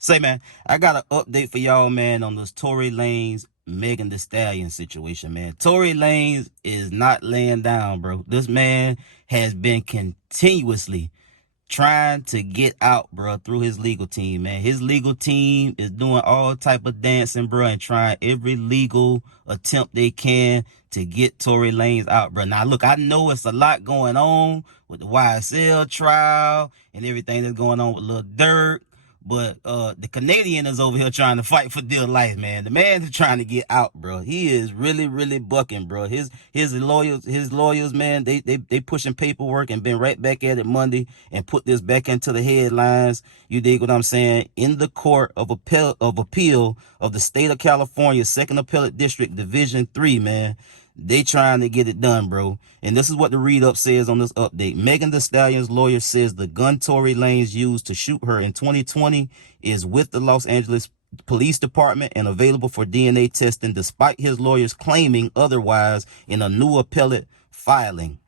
Say, man, I got an update for y'all, man, on this Tory Lanez, Megan Thee Stallion situation, man. Tory Lanez is not laying down, bro. This man has been continuously trying to get out, bro, through his legal team, man. His legal team is doing all type of dancing, bro, and trying every legal attempt they can to get Tory Lanez out, bro. Now, look, I know it's a lot going on with the YSL trial and everything that's going on with Lil Durk. But the Canadian is over here trying to fight for dear life, man. The man is trying to get out, bro. He is really, really bucking, bro. His lawyers, man, they pushing paperwork and been right back at it Monday and put this back into the headlines. You dig what I'm saying? In the Court of Appeal of the State of California, Second Appellate District, Division 3, man. They trying to get it done, bro. And this is what the read-up says on this update. Megan Thee Stallion's lawyer says the gun Tory Lanez used to shoot her in 2020 is with the Los Angeles Police Department and available for DNA testing, despite his lawyers claiming otherwise in a new appellate filing.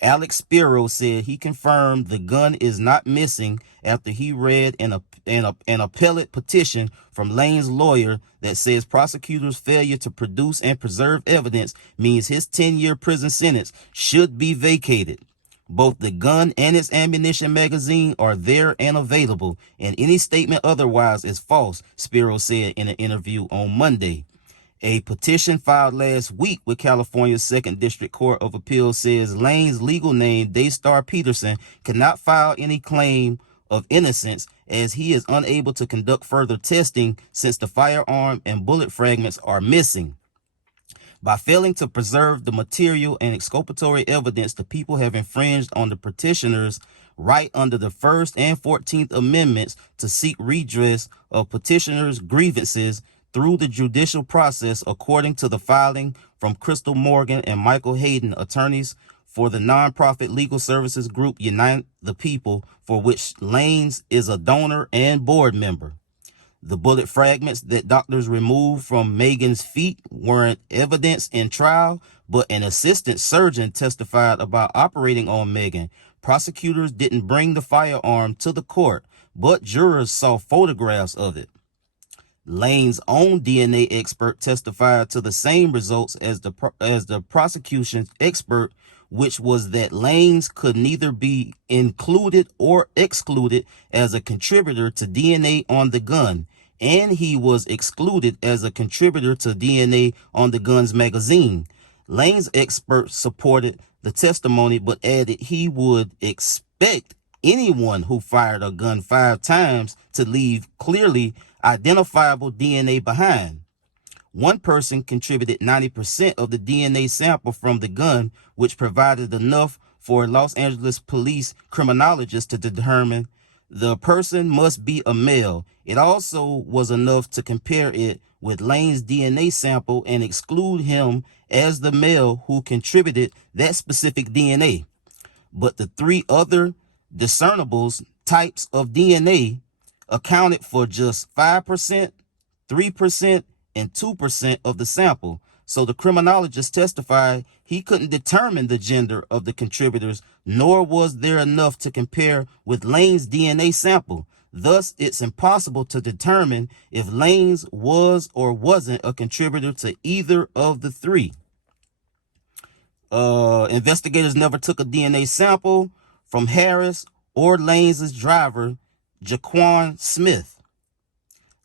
Alex Spiro said he confirmed the gun is not missing after he read an appellate petition from Lane's lawyer that says prosecutors' failure to produce and preserve evidence means his 10-year prison sentence should be vacated. Both the gun and its ammunition magazine are there and available, and any statement otherwise is false, Spiro said in an interview on Monday. A petition filed last week with California's Second District Court of Appeals says Lane's legal name, Daystar Peterson, cannot file any claim of innocence as he is unable to conduct further testing since the firearm and bullet fragments are missing. By failing to preserve the material and exculpatory evidence, the people have infringed on the petitioner's right under the First and 14th Amendments to seek redress of petitioner's grievances through the judicial process, according to the filing from Crystal Morgan and Michael Hayden, attorneys for the nonprofit legal services group Unite the People, for which Lanez is a donor and board member. The bullet fragments that doctors removed from Megan's feet weren't evidence in trial, but an assistant surgeon testified about operating on Megan. Prosecutors didn't bring the firearm to the court, but jurors saw photographs of it. Lane's own DNA expert testified to the same results as the prosecution's expert, which was that Lanez could neither be included or excluded as a contributor to DNA on the gun, and he was excluded as a contributor to DNA on the gun's magazine. Lane's expert supported the testimony, but added he would expect anyone who fired a gun 5 times to leave clearly identifiable DNA behind. One person contributed 90% of the DNA sample from the gun, which provided enough for a Los Angeles police criminologist to determine the person must be a male. It also was enough to compare it with Lane's DNA sample and exclude him as the male who contributed that specific DNA. But the 3 other discernibles types of DNA accounted for just 5%, 3%, and 2% of the sample. So the criminologist testified he couldn't determine the gender of the contributors, nor was there enough to compare with Lane's DNA sample. Thus, it's impossible to determine if Lanez was or wasn't a contributor to either of the 3. Investigators never took a DNA sample from Harris or Lanez's driver, Jaquan Smith.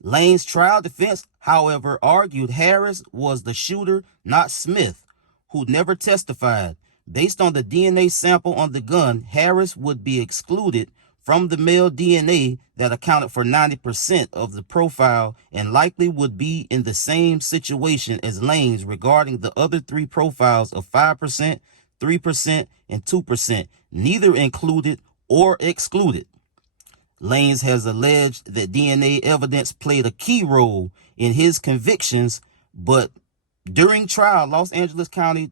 Lane's trial defense, however, argued Harris was the shooter, not Smith, who never testified. Based on the DNA sample on the gun, Harris would be excluded from the male DNA that accounted for 90% of the profile and likely would be in the same situation as Lane's regarding the other 3 profiles of 5%, 3%, and 2%, neither included or excluded. Lanez has alleged that DNA evidence played a key role in his convictions, but during trial, Los Angeles County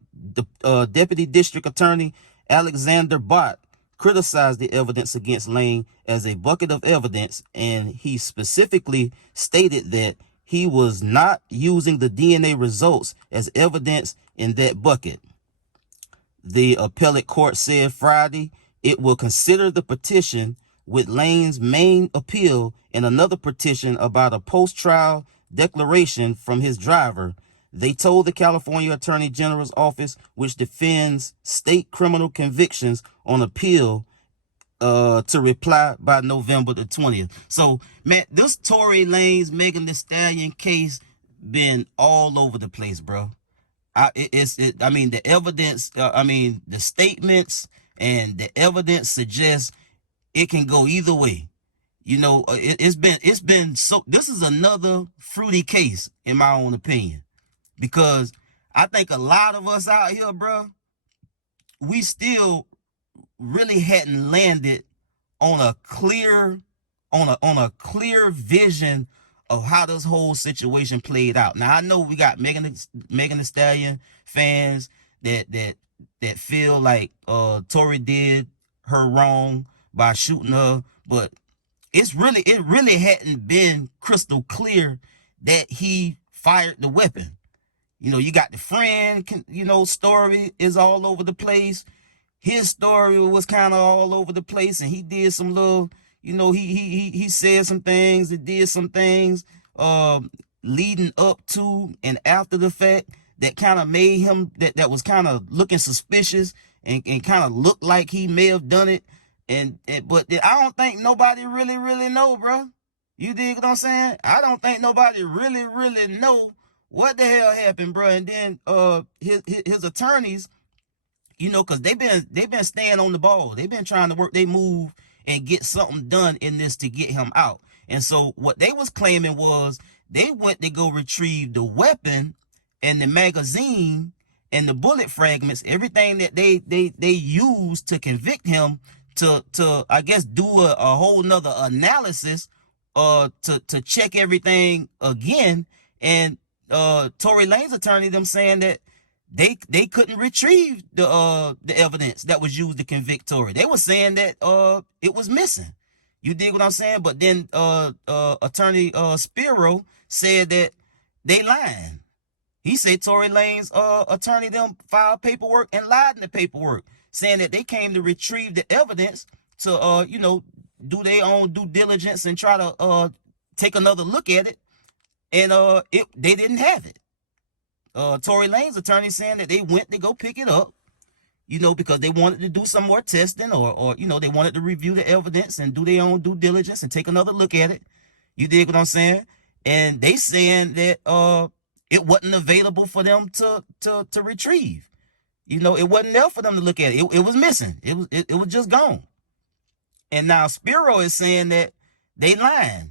Deputy District Attorney Alexander Bott criticized the evidence against Lanez as a bucket of evidence, and he specifically stated that he was not using the DNA results as evidence in that bucket. The appellate court said Friday it will consider the petition with Lane's main appeal and another petition about a post-trial declaration from his driver. They told the California Attorney General's office, which defends state criminal convictions on appeal, to reply by November the 20th. So, man, this Tory Lanez Megan Thee Stallion case been all over the place, bro. I mean, the evidence, the statements and the evidence suggests it can go either way. You know, it's been so, this is another fruity case, in my own opinion, because I think a lot of us out here, bro, we still really hadn't landed on a clear vision of how this whole situation played out. Now I know we got Megan Thee Stallion fans that feel like Tory did her wrong by shooting her, but it really hadn't been crystal clear that he fired the weapon. You know, you got the friend, story is all over the place. His story was kind of all over the place, and he did some little, he said some things, he did some things leading up to and after the fact that kind of made him, that was kind of looking suspicious and kind of looked like he may have done it. But I don't think nobody really know, bro. You dig what I'm saying? I don't think nobody really know what the hell happened, bro. And then his attorneys, because they've been staying on the ball. They've been trying to work their move and get something done in this to get him out. And so what they was claiming was they went to go retrieve the weapon and the magazine and the bullet fragments, everything that they used to convict him, to I guess do a whole nother analysis to check everything again. And Tory Lanez attorney them saying that they couldn't retrieve the evidence that was used to convict Tory. They were saying that it was missing. You dig what I'm saying? But then attorney Spiro said that they lying. He said Tory Lanez attorney them filed paperwork and lied in the paperwork, saying that they came to retrieve the evidence to do their own due diligence and try to take another look at it, and they didn't have it. Tory Lanez attorney saying that they went to go pick it up, because they wanted to do some more testing, or they wanted to review the evidence and do their own due diligence and take another look at it. You dig what I'm saying? And they saying that it wasn't available for them to retrieve. It wasn't there for them to look at it. It was missing. It was just gone. And now Spiro is saying that they lying.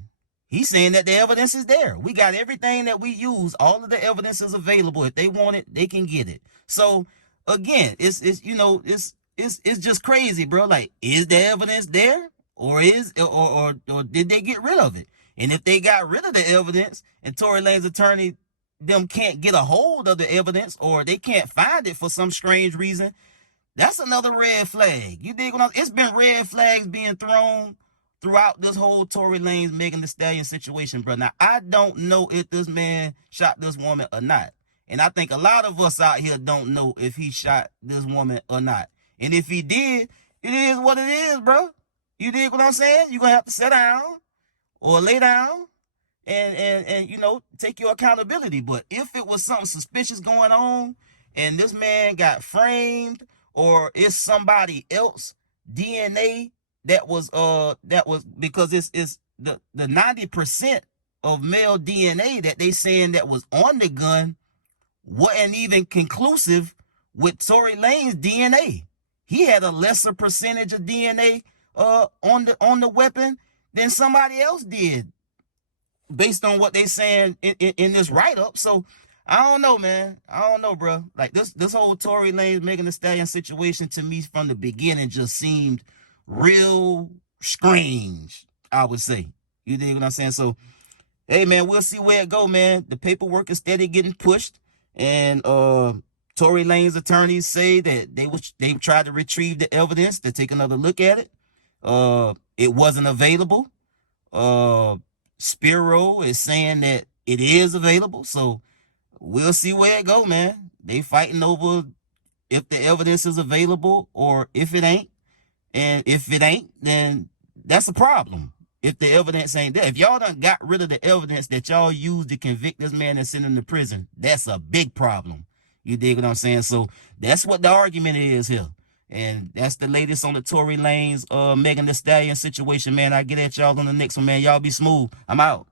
He's saying that the evidence is there. We got everything that we use. All of the evidence is available. If they want it, they can get it. So again, it's just crazy, bro. Like, is the evidence there, or did they get rid of it? And if they got rid of the evidence and Tory Lanez attorney them can't get a hold of the evidence, or they can't find it for some strange reason, that's another red flag. You dig what it's been red flags being thrown throughout this whole Tory Lanez Megan Thee Stallion situation, bro. Now, I don't know if this man shot this woman or not. And I think a lot of us out here don't know if he shot this woman or not. And if he did, it is what it is, bro. You dig what I'm saying? You're going to have to sit down or lay down and take your accountability. But if it was something suspicious going on and this man got framed, or it's somebody else DNA that was because it's the 90% of male DNA that they saying that was on the gun wasn't even conclusive with Tory Lanez DNA. He had a lesser percentage of DNA on the weapon than somebody else did, based on what they saying in this write-up. So I don't know, man. I don't know, bro. Like, this whole Tory Lanez Megan Thee Stallion situation to me from the beginning just seemed real strange, I would say. You dig what I'm saying? So, hey, man, we'll see where it go, man. The paperwork is steady getting pushed, and Tory Lanez attorneys say that they tried to retrieve the evidence to take another look at it. It wasn't available. Spiro is saying that it is available, so we'll see where it go, man. They fighting over if the evidence is available or if it ain't. And if it ain't, then that's a problem. If the evidence ain't there, if y'all done got rid of the evidence that y'all used to convict this man and send him to prison, that's a big problem. You dig what I'm saying? So that's what the argument is here. And that's the latest on the Tory Lanez, Megan Thee Stallion situation, man. I get at y'all on the next one, man. Y'all be smooth. I'm out.